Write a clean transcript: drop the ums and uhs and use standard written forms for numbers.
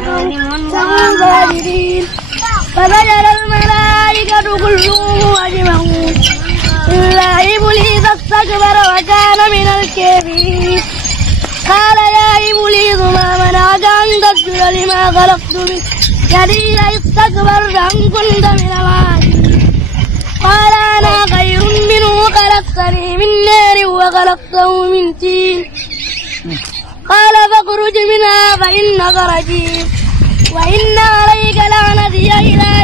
كفروا ساجدين فسجد الملائكة كلهم أجمعون إلا إبليس استكبر وكان من الكافرين قال يا إبليس ما منعك أن تسجد لما خلقت بيدي استكبرت أم كنت من العالين قال أنا خير منه خلقتني من نار وخلقته من طين قال فاخرج منها فإنك رجيم وإن عليك لعنتي إلى